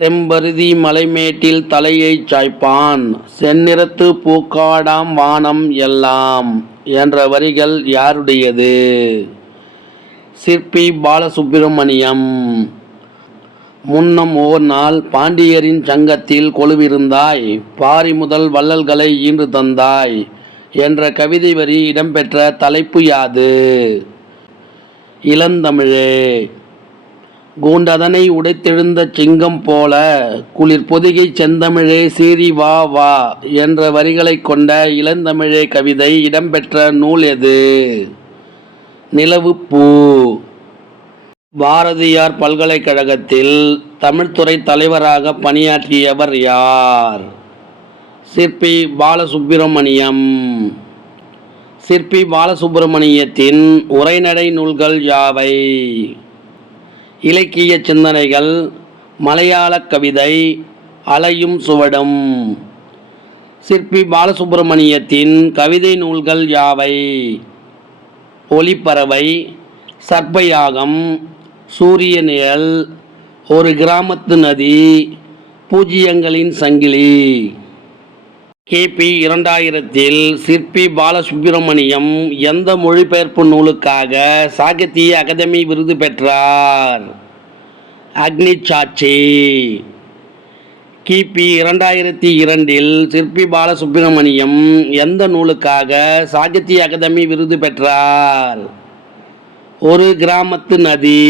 செம்பருதி மலைமேட்டில் தலையைச் சாய்ப்பான். செந்நிறத்து பூக்காடாம் வானம் எல்லாம் என்ற வரிகள் யாருடையது? சிற்பி பாலசுப்பிரமணியம். முன்னம் ஓர் நாள் பாண்டியரின் சங்கத்தில் கொலுவிருந்தாய் பாரி முதல் வள்ளல்களை ஈன்று தந்தாய் என்ற கவிதை வரி இடம்பெற்ற தலைப்பு யாது? இளந்தமிழே. கூண்டதனை உடைத்தெழுந்த சிங்கம் போல குளிர் பொதிகை செந்தமிழே சீறி வா வா என்ற வரிகளைக் கொண்ட இளந்தமிழே கவிதை இடம்பெற்ற நூல் எது? நிலவுப்பூ பாரதியார் பல்கலைக்கழகத்தில் தமிழ்துறை தலைவராக பணியாற்றியவர் யார்? சிற்பி பாலசுப்பிரமணியம். சிற்பி பாலசுப்பிரமணியத்தின் உரைநடை நூல்கள் யாவை? இலக்கிய சிந்தனைகள் மலையாளக் கவிதை அலையும் சுவடும். சிற்பி பாலசுப்பிரமணியத்தின் கவிதை நூல்கள் யாவை? ஒளிப்பறவை சர்ப்பயாகம் சூரிய நிழல் ஒரு கிராமத்து நதி பூஜ்ஜியங்களின் சங்கிலி. கிபி இரண்டாயிரத்தில் சிற்பி பாலசுப்பிரமணியம் எந்த மொழிபெயர்ப்பு நூலுக்காக சாகித்ய அகாதமி விருது பெற்றார்? அக்னி சாட்சி. கிபி இரண்டாயிரத்தி இரண்டில் சிற்பி பாலசுப்பிரமணியம் எந்த நூலுக்காக சாகித்ய அகாதமி விருது பெற்றார்? ஒரு கிராமத்து நதி.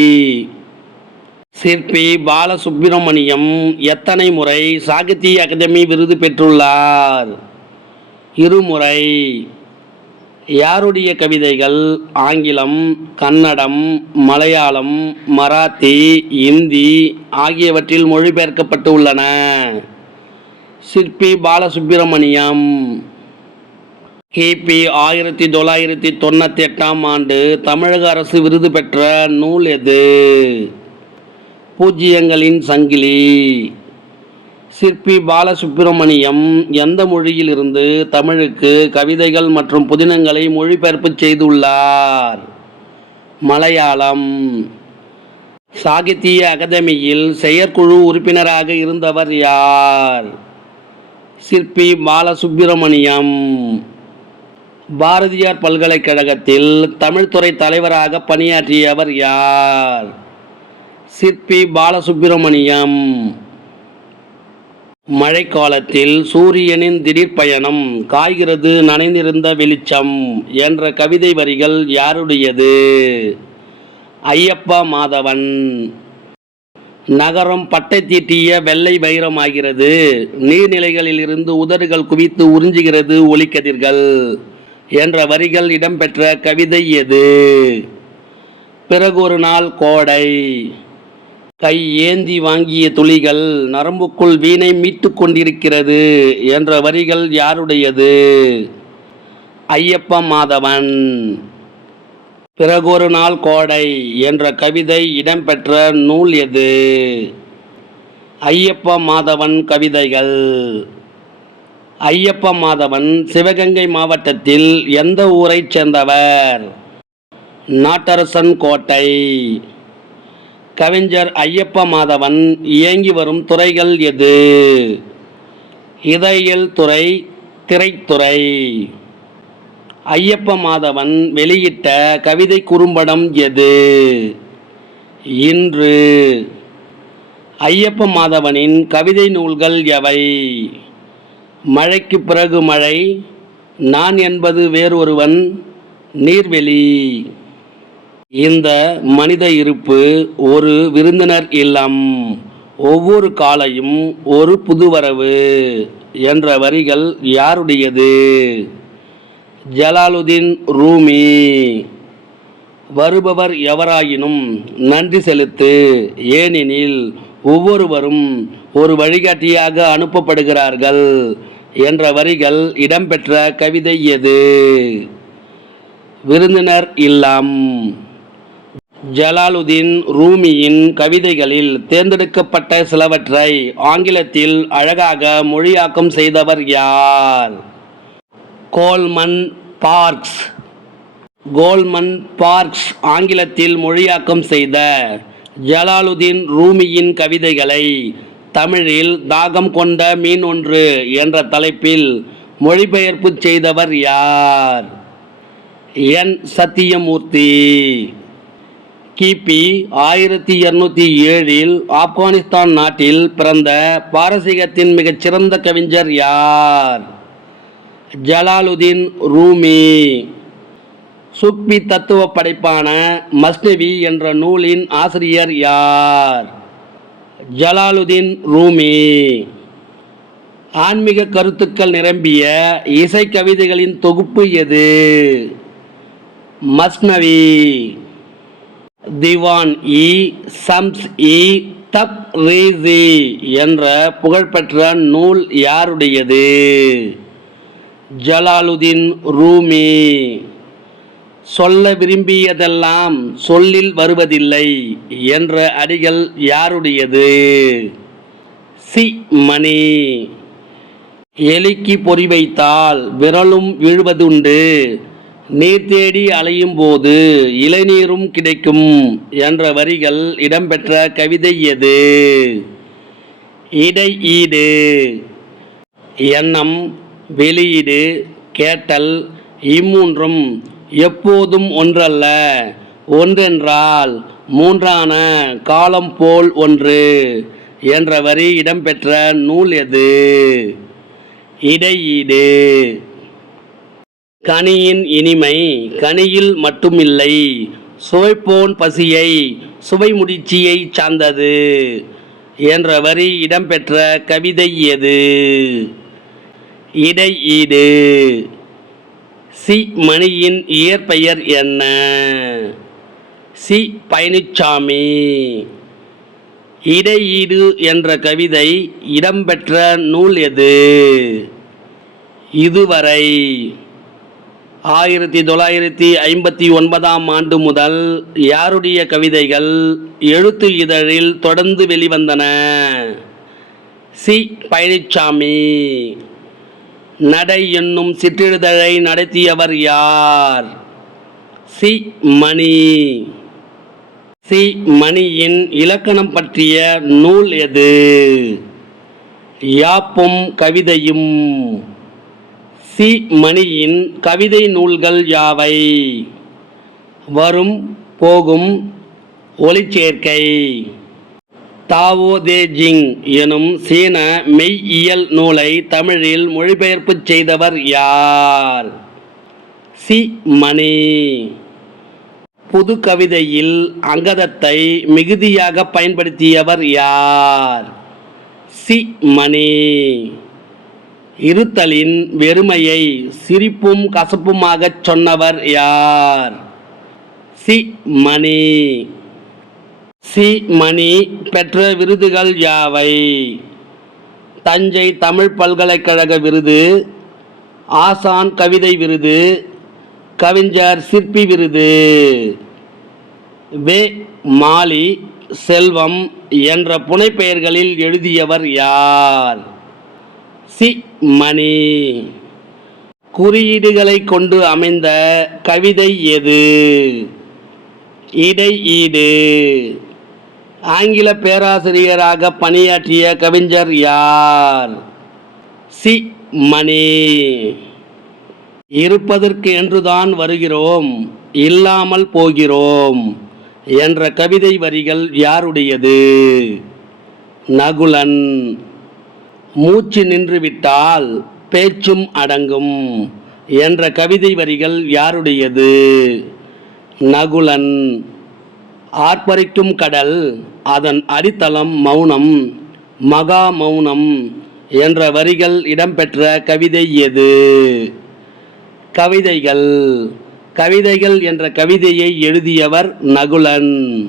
சிற்பி பாலசுப்பிரமணியம் எத்தனை முறை சாகித்ய அகாதமி விருது பெற்றுள்ளார்? இருமுறை. யாருடைய கவிதைகள் ஆங்கிலம் கன்னடம் மலையாளம் மராத்தி இந்தி ஆகியவற்றில் மொழிபெயர்க்கப்பட்டு உள்ளன சிற்பி பாலசுப்பிரமணியம் கிபி ஆயிரத்தி தொள்ளாயிரத்தி தொண்ணூற்றி எட்டாம் ஆண்டு தமிழக அரசு விருது பெற்ற நூல் எது? பூஜ்ஜியங்களின் சங்கிலி. சிற்பி பாலசுப்பிரமணியம் எந்த மொழியிலிருந்து தமிழுக்கு கவிதைகள் மற்றும் புதினங்களை மொழிபெயர்ப்பு செய்துள்ளார்? மலையாளம். சாகித்ய அகாதமியில் செயற்குழு உறுப்பினராக இருந்தவர் யார்? சிற்பி பாலசுப்பிரமணியம். பாரதியார் பல்கலைக்கழகத்தில் தமிழ்துறை தலைவராக பணியாற்றியவர் யார்? சிற்பி பாலசுப்பிரமணியம். மழைக்காலத்தில் சூரியனின் திடீர் பயணம் காய்கிறது நனைந்திருந்த வெளிச்சம் என்ற கவிதை வரிகள் யாருடையது? ஐயப்பா மாதவன். நகரம் பட்டை தீட்டிய வெள்ளை வைரமாகிறது. நீர்நிலைகளிலிருந்து உதடுகள் குவித்து உறிஞ்சுகிறது ஒளிக்கதிர்கள் என்ற வரிகள் இடம்பெற்ற கவிதை எது? பிறகு ஒரு நாள் கோடை. கை ஏந்தி வாங்கிய துளிகள் நரம்புக்குள் வீணை மீட்டு கொண்டிருக்கிறது என்ற வரிகள் யாருடையது? ஐயப்ப மாதவன். பிறகொரு நாள் கோடை என்ற கவிதை இடம்பெற்ற நூல் எது? ஐயப்ப மாதவன் கவிதைகள். ஐயப்ப மாதவன் சிவகங்கை மாவட்டத்தில் எந்த ஊரைச் சேர்ந்தவர்? நாட்டரசன் கோட்டை. கவிஞர் ஐயப்ப மாதவன் இயங்கி வரும் துறைகள் எது? இதழியல் துறை திரைத்துறை. ஐயப்ப மாதவன் வெளியிட்ட கவிதை குறும்படம் எது? இன்று. ஐயப்ப மாதவனின் கவிதை நூல்கள் எவை? மழைக்கு பிறகு மழை நான் என்பது வேறொருவன் நீர்வெளி. இந்த மனித இருப்பு ஒரு விருந்தினர் இல்லம். ஒவ்வொரு காலையும் ஒரு புதுவரவு என்ற வரிகள் யாருடையது? ஜலாலுதீன் ரூமி. வருபவர் எவராயினும் நன்றி செலுத்து. ஏனெனில் ஒவ்வொருவரும் ஒரு வழிகாட்டியாக அனுப்பப்படுகிறார்கள் என்ற வரிகள் இடம்பெற்ற கவிதை எது? விருந்தினர் இல்லம். ஜலாலுதீன் ரூமியின் கவிதைகளில் தேர்ந்தெடுக்கப்பட்ட சிலவற்றை ஆங்கிலத்தில் அழகாக மொழியாக்கம் செய்தவர் யார்? Coleman parks. கோல்மன் பார்க்ஸ் ஆங்கிலத்தில் மொழியாக்கம் செய்த ஜலாலுதீன் ரூமியின் கவிதைகளை தமிழில் தாகம் கொண்ட மீன் ஒன்று என்ற தலைப்பில் மொழிபெயர்ப்பு செய்தவர் யார்? என் சத்தியமூர்த்தி. கிபி ஆயிரத்தி இருநூத்தி ஏழில் ஆப்கானிஸ்தான் நாட்டில் பிறந்த பாரசீகத்தின் மிகச்சிறந்த கவிஞர் யார்? ஜலாலுதீன் ரூமி. சுக்பி தத்துவ படைப்பான மஸ்னவி என்ற நூலின் ஆசிரியர் யார்? ஜலாலுதீன் ரூமி. ஆன்மீக கருத்துக்கள் நிரம்பிய இசை கவிதைகளின் தொகுப்பு எது? மஸ்னவி. திவான் இ சம்ஸ் இ தப் ரீசி என்ற புகழ்பெற்ற நூல் யாருடையது? ஜலாலுதீன் ரூமி. சொல்ல விரும்பியதெல்லாம் சொல்லில் வருவதில்லை என்ற அடிகள் யாருடையது? சி மணி. எலிக்கு பொறி வைத்தால் விரலும் வீழ்வதுண்டு. நீர் தேடி அலையும் போது இளநீரும் கிடைக்கும் என்ற வரிகள் இடம்பெற்ற கவிதை எது? இடை ஈடு எண்ணம் வெளியீடு கேட்டல் இம்மூன்றும் எப்போதும் ஒன்றல்ல. ஒன்றென்றால் மூன்றான காலம் போல் ஒன்று என்ற வரி இடம்பெற்ற நூல் எது? இடையீடு. கனியின் இனிமை கனியில் மட்டுமில்லை. சுவைப்போன் பசியை சுவை முடிச்சியை சார்ந்தது. என்ற வரி இடம்பெற்ற கவிதை எது? இடையீடு சி மணியின் இயற்பெயர் என்ன? சி பழனிச்சாமி இடையீடு என்ற கவிதை இடம்பெற்ற நூல் எது? இதுவரை ஆயிரத்தி தொள்ளாயிரத்தி ஐம்பத்தி ஒன்பதாம் ஆண்டு முதல் யாருடைய கவிதைகள் எழுத்து இதழில் தொடர்ந்து வெளிவந்தன? சி. பழனிச்சாமி. நடை என்னும் சிற்றிதழை நடத்தியவர் யார்? சி. மணி. சி. மணியின் இலக்கணம் பற்றிய நூல் எது? யாப்பும் கவிதையும் சி மணியின் கவிதை நூல்கள் யாவை? வரும் போகும் ஒளிச்சேர்க்கை. தாவோ தே ஜிங் எனும் சீன மெய்யியல் நூலை தமிழில் மொழிபெயர்ப்பு செய்தவர் யார்? சி மணி. புது கவிதையில் அங்கதத்தை மிகுதியாக பயன்படுத்தியவர் யார்? சி மணி. இருத்தலின் வெறுமையை சிரிப்பும் கசப்புமாகச் சொன்னவர் யார்? சி. மணி. சி. மணி பெற்ற விருதுகள் யாவை? தஞ்சை தமிழ் பல்கலைக்கழக விருது ஆசான் கவிதை விருது கவிஞர் சிற்பி விருது. வே. மாலி செல்வம் என்ற புனைப்பெயர்களில் எழுதியவர் யார்? சி மணி. குறியீடுகளை கொண்டு அமைந்த கவிதை எது? இடை ஈடு ஆங்கில பேராசிரியராக பணியாற்றிய கவிஞர் யார்? சி. மணி. இருப்பதற்கு என்றுதான் வருகிறோம் இல்லாமல் போகிறோம் என்ற கவிதை வரிகள் யாருடையது? நகுலன். மூச்சு நின்றுவிட்டால் பேச்சும் அடங்கும். என்ற கவிதை வரிகள் யாருடையது? நகுலன். ஆர்ப்பரிக்கும் கடல் அதன் அடித்தளம் மௌனம். மகா மௌனம் என்ற வரிகள் இடம்பெற்ற கவிதை எது? கவிதைகள். கவிதைகள் என்ற கவிதையை எழுதியவர் நகுலன்.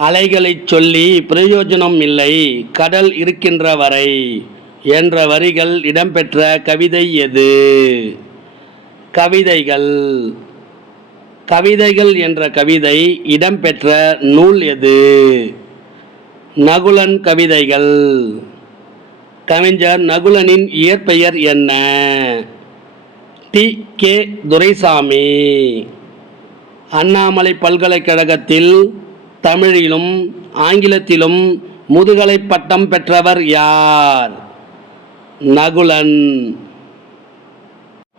அலைகளைச் சொல்லி பிரயோஜனம் இல்லை. கடல் இருக்கின்ற வரை என்ற வரிகள் இடம்பெற்ற கவிதை எது? கவிதைகள். கவிதைகள் என்ற கவிதை இடம்பெற்ற நூல் எது? நகுலன் கவிதைகள். கவிஞர் நகுலனின் இயற்பெயர் என்ன? டி. கே. துரைசாமி. அண்ணாமலை பல்கலைக்கழகத்தில் தமிழிலும் ஆங்கிலத்திலும் முதுகலை பட்டம் பெற்றவர் யார்? நகுலன்.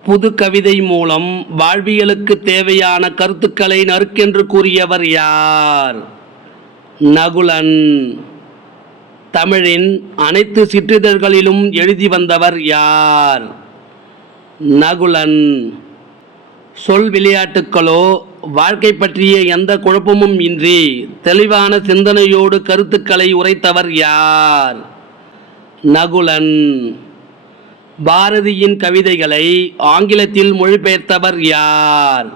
புது கவிதை மூலம் வாழ்வியலுக்கு தேவையான கருத்துக்களை நறுக்கென்று கூறியவர் யார்? நகுலன். தமிழின் அனைத்து சிற்றிதழ்களிலும் எழுதி வந்தவர் யார்? நகுலன். சொல் விளையாட்டுக்களோ வாழ்க்கை பற்றிய எந்த குழப்பமும் இன்றி தெளிவான சிந்தனையோடு கருத்துக்களை உரைத்தவர் யார்? நகுலன். பாரதியின் கவிதைகளை ஆங்கிலத்தில் மொழிபெயர்த்தவர் யார்?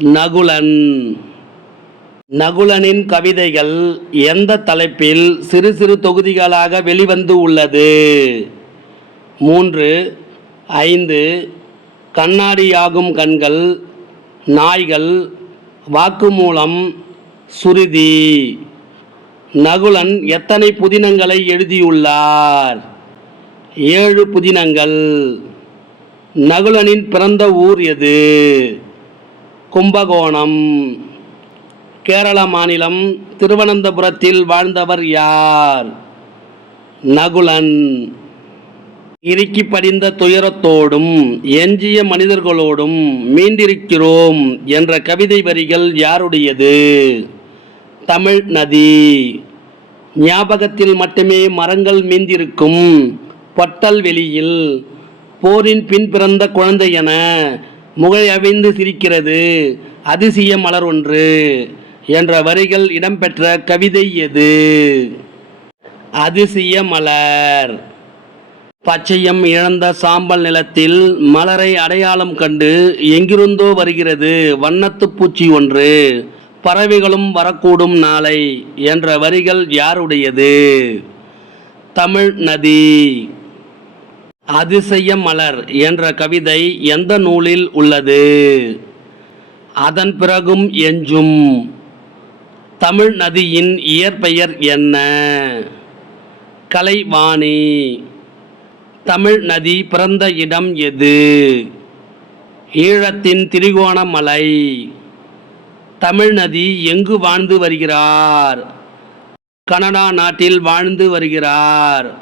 நகுலன். நகுலனின் கவிதைகள் எந்த தலைப்பில் சிறு சிறு தொகுதிகளாக வெளிவந்து உள்ளது? மூன்று ஐந்து கண்ணாடியாகும் கண்கள் நாய்கள் வாக்குமூலம் சுருதி. நகுலன் எத்தனை புதினங்களை எழுதியுள்ளார்? ஏழு புதினங்கள். நகுலனின் பிறந்த ஊர் எது? கும்பகோணம். கேரள மாநிலம் திருவனந்தபுரத்தில் வாழ்ந்தவர் யார்? நகுலன். இறுக்கி படிந்த துயரத்தோடும் எஞ்சிய மனிதர்களோடும் மீண்டிருக்கிறோம் என்ற கவிதை வரிகள் யாருடையது? தமிழ் நதி. ஞாபகத்தில் மட்டுமே மரங்கள் மீந்திருக்கும் பட்டல் வெளியில் போரின் பின் பிறந்த குழந்தை என முகை அவிந்து சிரிக்கிறது அதிசய மலர் ஒன்று என்ற வரிகள் இடம்பெற்ற கவிதை எது? அதிசய மலர். பச்சையம் இழந்த சாம்பல் நிலத்தில் மலரை அடையாளம் கண்டு எங்கிருந்தோ வருகிறது வண்ணத்துப் பூச்சி ஒன்று. பறவைகளும் வரக்கூடும் நாளை என்ற வரிகள் யாருடையது? தமிழ் நதி. அதிசய மலர் என்ற கவிதை எந்த நூலில் உள்ளது? அதன் பிறகும் எஞ்சும். தமிழ் நதியின் இயற்பெயர் என்ன? கலைவாணி. தமிழ் நதி பிறந்த இடம் எது? ஈழத்தின் திரிகோணமலை. தமிழ் நதி எங்கு வாழ்ந்து வருகிறார்? கனடா நாட்டில் வாழ்ந்து வருகிறார்.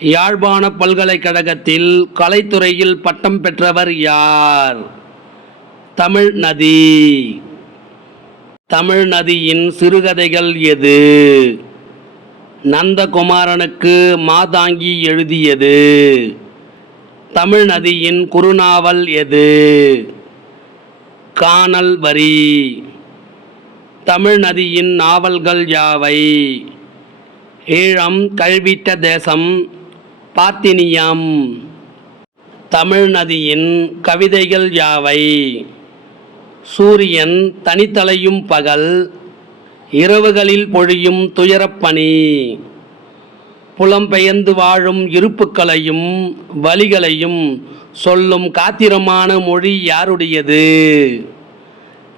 யாழ்ப்பாண பல்கலைக்கழகத்தில் கலைத்துறையில் பட்டம் பெற்றவர் யார்? தமிழ் நதி. தமிழ் நதியின் சிறுகதைகள் எது? நந்தகுமாரனுக்கு மாதாங்கி எழுதியது. தமிழ் நதியின் குறுநாவல் எது? காணல் வரி. தமிழ் நதியின் நாவல்கள் யாவை? ஈழம் கல்விட்ட தேசம் பாத்தினியம். தமிழ் நதியின் கவிதைகள் யாவை? சூரியன் தனித்தலையும் பகல் இரவுகளில் பொழியும் துயரப்பணி. புலம்பெயர்ந்து வாழும் இருப்புக்களையும் வழிகளையும் சொல்லும் காத்திரமான மொழி யாருடையது?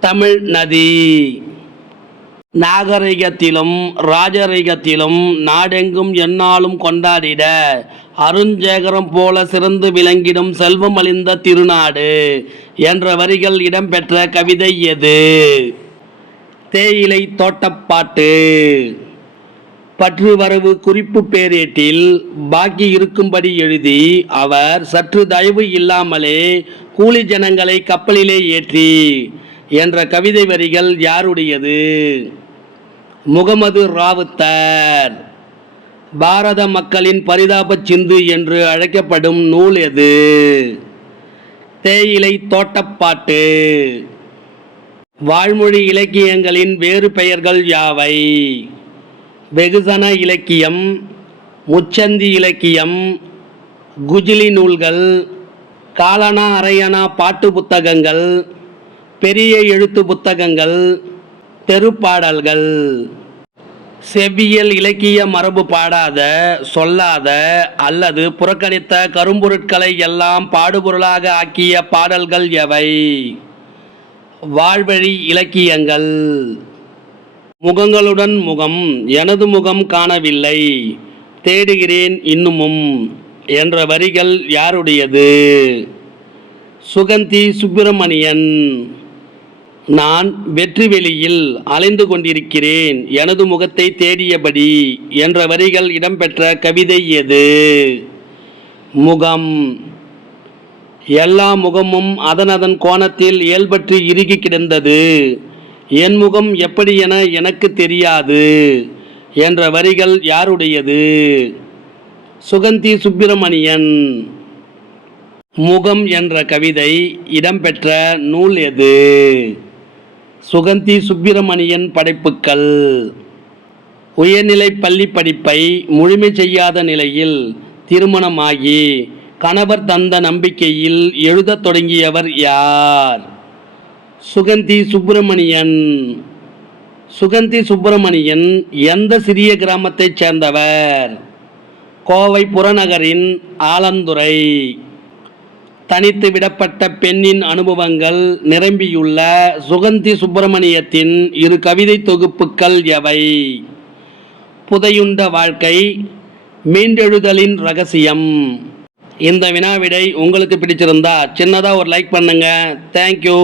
தமிழ் நதி. நாகரிகத்திலும் ராஜரிகத்திலும் நாடெங்கும் எந்நாளும் கொண்டாடிட அருஞ்சேகரம் போல சிறந்து விளங்கிடும் செல்வம் அழிந்த திருநாடு. என்ற வரிகள் இடம்பெற்ற கவிதை எது? தேயிலை தோட்டப்பாட்டு. பற்று வரவு குறிப்பு பேரேட்டில் பாக்கி இருக்கும்படி எழுதி அவர் சற்று தயவு இல்லாமலே கூலி ஜனங்களை கப்பலிலே ஏற்றி என்ற கவிதை வரிகள் யாருடையது? முகமது ராவுத்தர். பாரத மக்களின் பரிதாப சிந்து என்று அழைக்கப்படும் நூல் எது? தேயிலை தோட்டப்பாட்டு. வாழ்மொழி இலக்கியங்களின் வேறு பெயர்கள் யாவை? வெகுசன இலக்கியம் முச்சந்தி இலக்கியம் குஜிலி நூல்கள் காலனா அரையனா பாட்டு புத்தகங்கள் பெரிய எழுத்து புத்தகங்கள் தெருப்பாடல்கள். செவ்வியல் இலக்கிய மரபு பாடாத சொல்லாத அல்லது புறக்கணித்த கரும்பொருட்களை எல்லாம் பாடுபொருளாக ஆக்கிய பாடல்கள் எவை? வாழ்வழி இலக்கியங்கள். முகங்களுடன் முகம் எனது முகம் காணவில்லை. தேடுகிறேன் இன்னுமும். என்ற வரிகள் யாருடையது? சுகந்தி சுப்பிரமணியன். நான் வெற்றி வெளியில் அலைந்து கொண்டிருக்கிறேன். எனது முகத்தை தேடியபடி என்ற வரிகள் இடம்பெற்ற கவிதை எது? முகம். எல்லா முகமும் அதனதன் கோணத்தில் இயல்பற்று இறுகி கிடந்தது. என் முகம் எப்படி என எனக்கு தெரியாது என்ற வரிகள் யாருடையது? சுகந்தி சுப்பிரமணியன். முகம் என்ற கவிதை இடம்பெற்ற நூல் எது? சுகந்தி சுப்பிரமணியன் படைப்புக்கள் உயர்நிலை பள்ளி படிப்பை முழுமை செய்யாத நிலையில் திருமணமாகி கணவர் தந்த நம்பிக்கையில் எழுதத் தொடங்கியவர் யார்? சுகந்தி சுப்பிரமணியன். சுகந்தி சுப்பிரமணியன் எந்த சிறிய கிராமத்தைச் சேர்ந்தவர்? கோவை புறநகரின் ஆலந்துறை. தனித்து விடப்பட்ட பெண்ணின் அனுபவங்கள் நிரம்பியுள்ள சுகந்தி சுப்பிரமணியத்தின் இரு கவிதை தொகுப்புக்கள் எவை? புதையுண்ட வாழ்க்கை மீண்டெழுதலின் ரகசியம். இந்த வினாவிடை உங்களுக்கு பிடிச்சிருந்தா சின்னதாக ஒரு லைக் பண்ணுங்கள் தேங்க்யூ